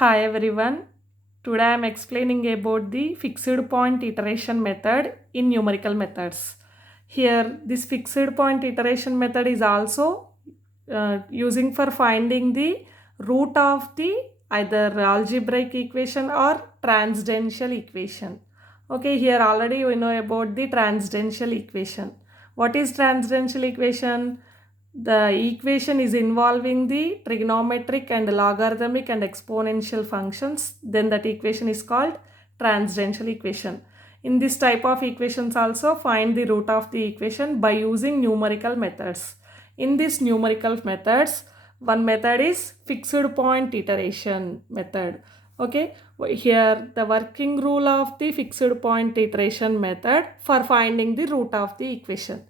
Hi everyone. Today I am explaining about the fixed point iteration method in numerical methods. Here this fixed point iteration method is also using for finding the root of the either algebraic equation or transcendental equation. Okay, here already we know about the transcendental equation. What is transcendental equation? The equation is involving the trigonometric and logarithmic and exponential functions. Then that equation is called transcendental equation. In this type of equations also find the root of the equation by using numerical methods. In these numerical methods, one method is fixed point iteration method. Okay, here the working rule of the fixed point iteration method for finding the root of the equation.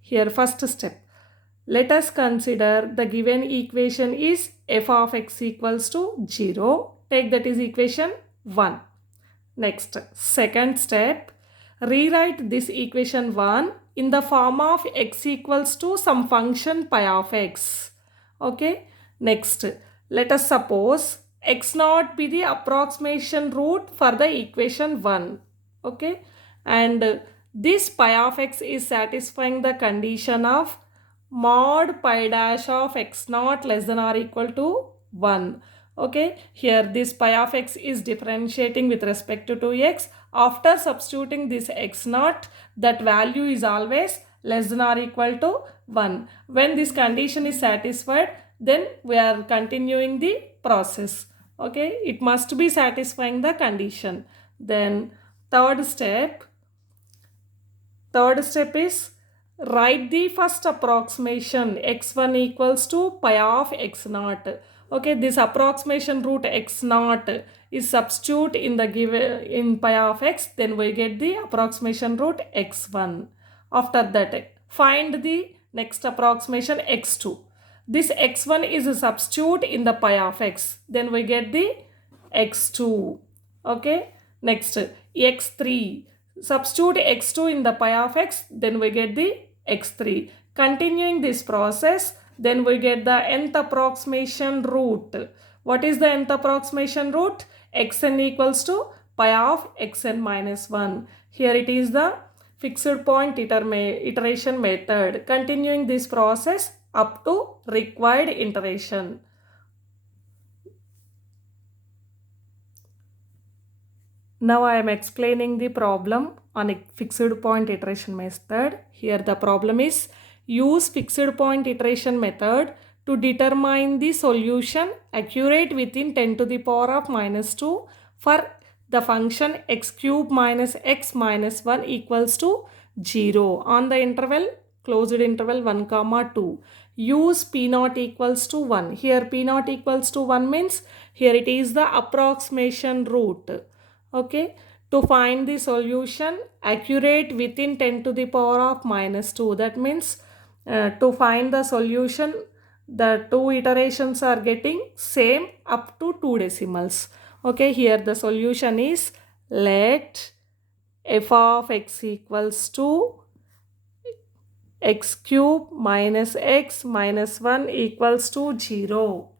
Here first step. Let us consider the given equation is f of x equals to 0. Take that is equation 1. Next, second step, rewrite this equation 1 in the form of x equals to some function pi of x. Okay. Next, let us suppose x naught be the approximation root for the equation 1. Okay. And this pi of x is satisfying the condition of mod pi dash of x naught less than or equal to 1. Okay, here this pi of x is differentiating with respect to x. After substituting this x naught, that value is always less than or equal to 1. When this condition is satisfied, then we are continuing the process. Okay, it must be satisfying the condition. Then third step is write the first approximation x1 equals to pi of x naught. Okay, this approximation root x naught is substitute in the given in pi of x, then we get the approximation root x1. After that, find the next approximation x2. This x1 is a substitute in the pi of x, then we get the x2. Okay, next x3. Substitute x2 in the pi of x, then we get the x3. Continuing this process, then we get the nth approximation root. What is the nth approximation root? Xn equals to pi of xn minus 1. Here it is the fixed point iteration method. Continuing this process up to required iteration. Now I am explaining the problem on a fixed point iteration method. Here the problem is use fixed point iteration method to determine the solution accurate within 10 to the power of minus 2 for the function x cube minus x minus 1 equals to 0 on the interval closed interval 1 comma 2. Use p naught equals to 1. Here p naught equals to 1 means here it is the approximation root. Okay, to find the solution accurate within 10 to the power of minus 2. That means to find the solution, the two iterations are getting same up to 2 decimals. Okay, here the solution is let f of x equals to x cube minus x minus 1 equals to 0.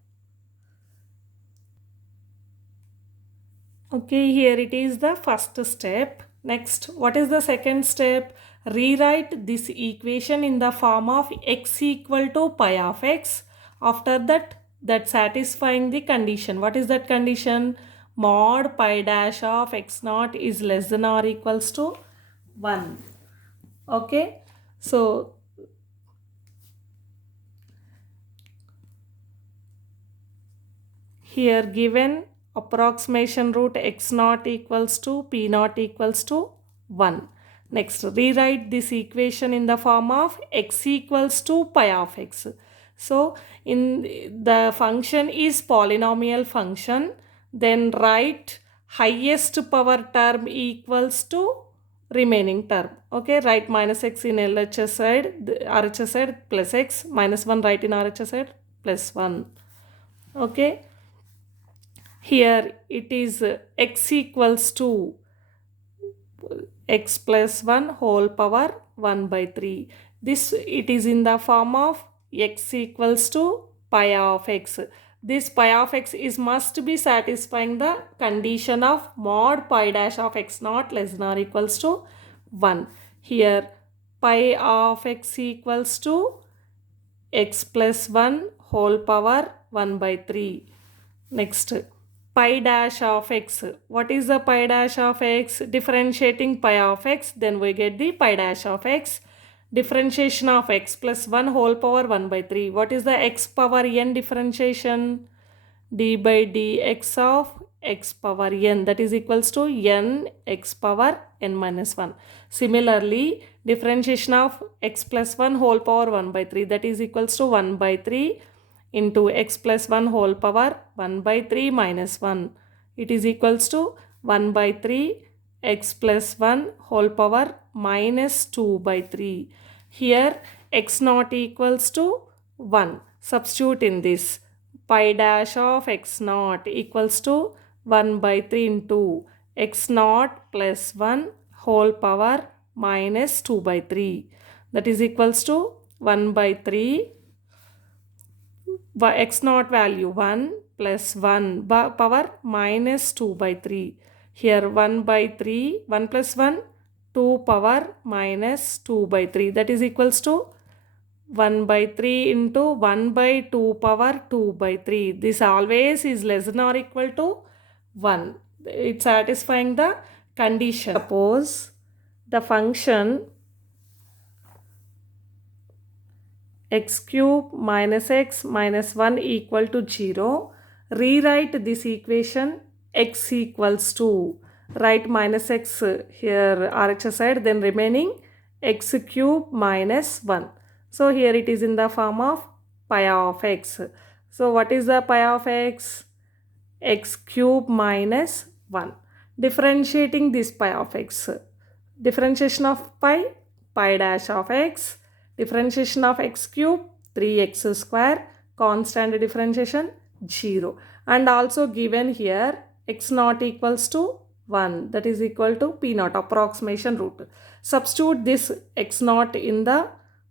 Okay, here it is the first step. Next, what is the second step? Rewrite this equation in the form of x equal to pi of x. After that satisfying the condition. What is that condition? Mod pi dash of x naught is less than or equals to 1. Okay, so here given approximation root x naught equals to p naught equals to 1. Next, rewrite this equation in the form of x equals to pi of x. So, in the function is polynomial function, then write highest power term equals to remaining term. Okay, write minus x in LHS side, RHS side plus x, minus 1 write in RHS side plus 1. Okay. Here it is x equals to x plus 1 whole power 1 by 3. This it is in the form of x equals to pi of x. this pi of x is must be satisfying the condition of mod pi dash of x naught less than or equals to 1. Here pi of x equals to x plus 1 whole power 1 by 3. Next, pi dash of x. What is the pi dash of x? Differentiating pi of x, then we get the pi dash of x. Differentiation of x plus 1 whole power 1 by 3. What is the x power n differentiation? D by dx of x power n, that is equals to n x power n minus 1. Similarly, differentiation of x plus 1 whole power 1 by 3, that is equals to 1 by 3 into x plus 1 whole power 1 by 3 minus 1. It is equals to 1 by 3 x plus 1 whole power minus 2 by 3. Here x naught equals to 1. Substitute in this. Pi dash of x naught equals to 1 by 3 into x naught plus 1 whole power minus 2 by 3. That is equals to 1 by 3 x naught value 1 plus 1 power minus 2 by 3. Here 1 by 3, 1 plus 1, 2 power minus 2 by 3. That is equals to 1 by 3 into 1 by 2 power 2 by 3. This always is less than or equal to 1. It's satisfying the condition. Suppose the function x cube minus x minus 1 equal to 0. Rewrite this equation x equals to, write minus x here RHS side, then remaining x cube minus 1. So here it is in the form of pi of x. So what is the pi of x? X cube minus 1. Differentiating this pi of x. Differentiation of pi, pi dash of x. Differentiation of x cube, 3x square. Constant differentiation, 0. And also given here x naught equals to 1. That is equal to p naught, approximation root. Substitute this x naught in the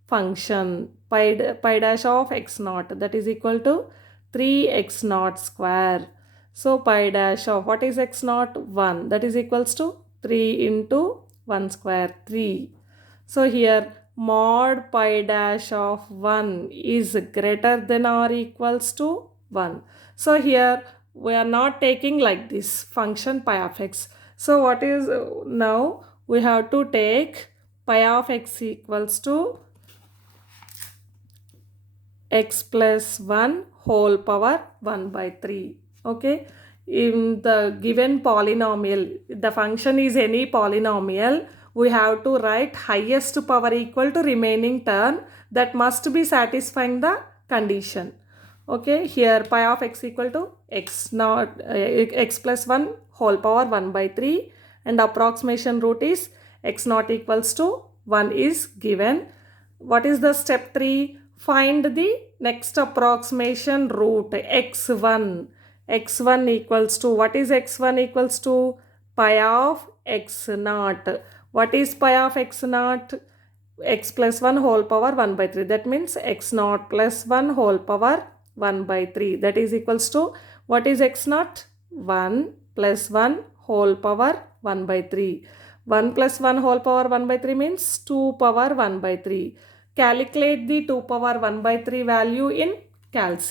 function pi dash of x naught, that is equal to 3x naught square. So pi dash of what is x naught? 1. That is equals to 3 into 1 square, 3. So here mod pi dash of 1 is greater than or equals to 1. So here we are not taking like this function pi of x. So what is now? We have to take pi of x equals to x plus 1 whole power 1 by 3. Okay. In the given polynomial, the function is any polynomial, we have to write highest power equal to remaining term, that must be satisfying the condition. Okay, here pi of x equal to x naught x plus 1 whole power 1 by 3, and approximation root is x naught equals to 1 is given. What is the step 3? Find the next approximation root x1. x1 equals to, what is x1 equals to? Pi of x naught. What is pi of x naught? X plus 1 whole power 1 by 3. That means x naught plus 1 whole power 1 by 3. That is equals to, what is x naught? 1 plus 1 whole power 1 by 3. 1 plus 1 whole power 1 by 3 means 2 power 1 by 3. Calculate the 2 power 1 by 3 value in Calc.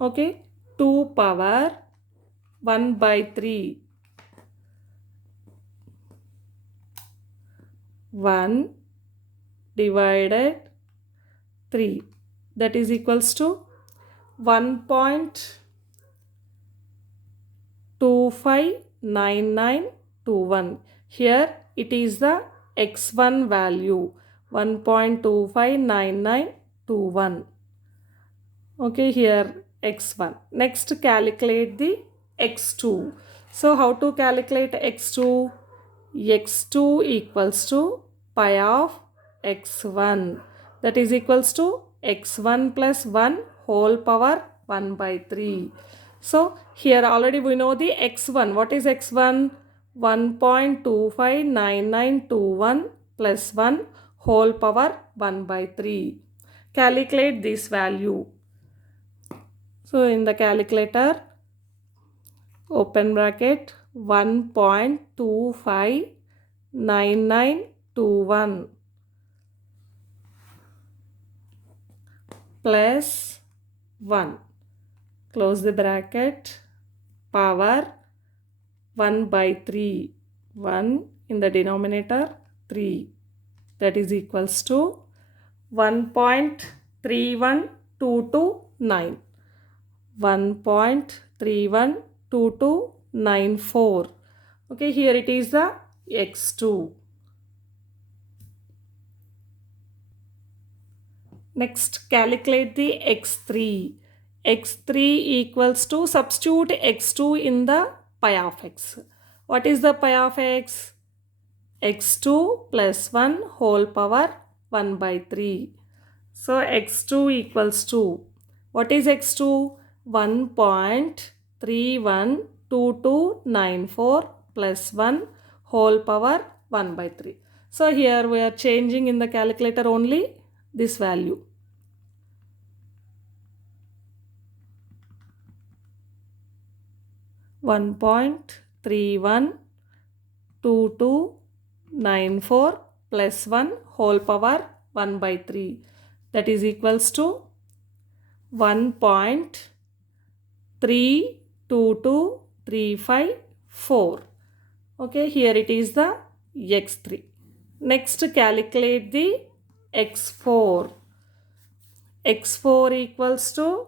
Okay, 2 power 1 by 3. 1 divided 3, that is equals to 1.259921. Here it is the x1 value, 1.259921. Okay, here x1. Next calculate the x2. So how to calculate x2? x2 equals to pi of x1, that is equals to x1 plus 1 whole power 1 by 3. So here already we know the x1. What is x1? 1.259921 plus 1 whole power 1 by 3. calculate this value. So in the calculator, open bracket 1.259921 plus 1, close the bracket, power 1 by 3, 1 in the denominator, 3, that is equals to 1.31229, 1.312294. Okay, here it is the x2. Next, calculate the x3. x3 equals to, substitute x2 in the pi of x. What is the pi of x? x2 plus 1 whole power 1 by 3. So x2 equals to, what is x2? 1.312294 plus 1 whole power 1 by 3. So here we are changing in the calculator only this value. (1.312294) plus 1 whole power 1 by 3, that is equals to 1.322354. Okay, here it is the x3. Next, calculate the x4. x4 equals to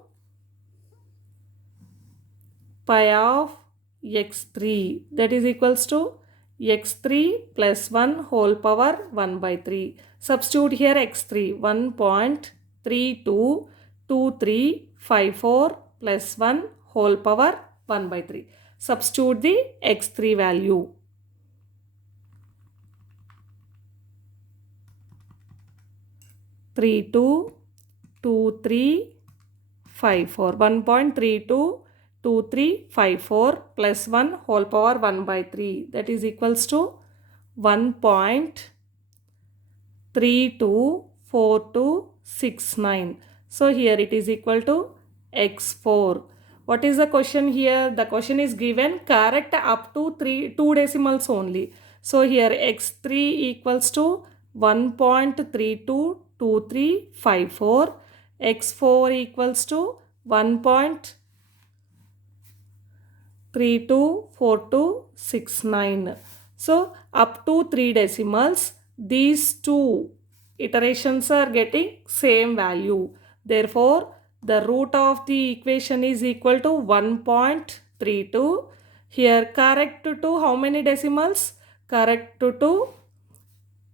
pi of x3, that is equals to x3 plus 1 whole power 1 by 3. Substitute here x3, 1.322354 plus 1 whole power 1 by 3. Substitute the x3 value. Three two two three 54, 1.322354 plus 1 whole power 1 by 3, that is equals to 1.324269. So here it is equal to x4. What is the question here? The question is given correct up to 2 decimals only. So here x3 equals to 1.322354, x4 equals to 1.324269. So up to 3 decimals, these two iterations are getting same value. Therefore, the root of the equation is equal to 1.32. Here correct to how many decimals? Correct to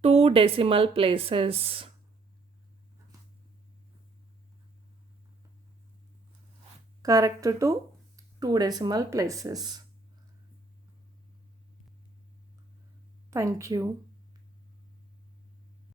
2 decimal places. Correct to 2 decimal places. Thank you.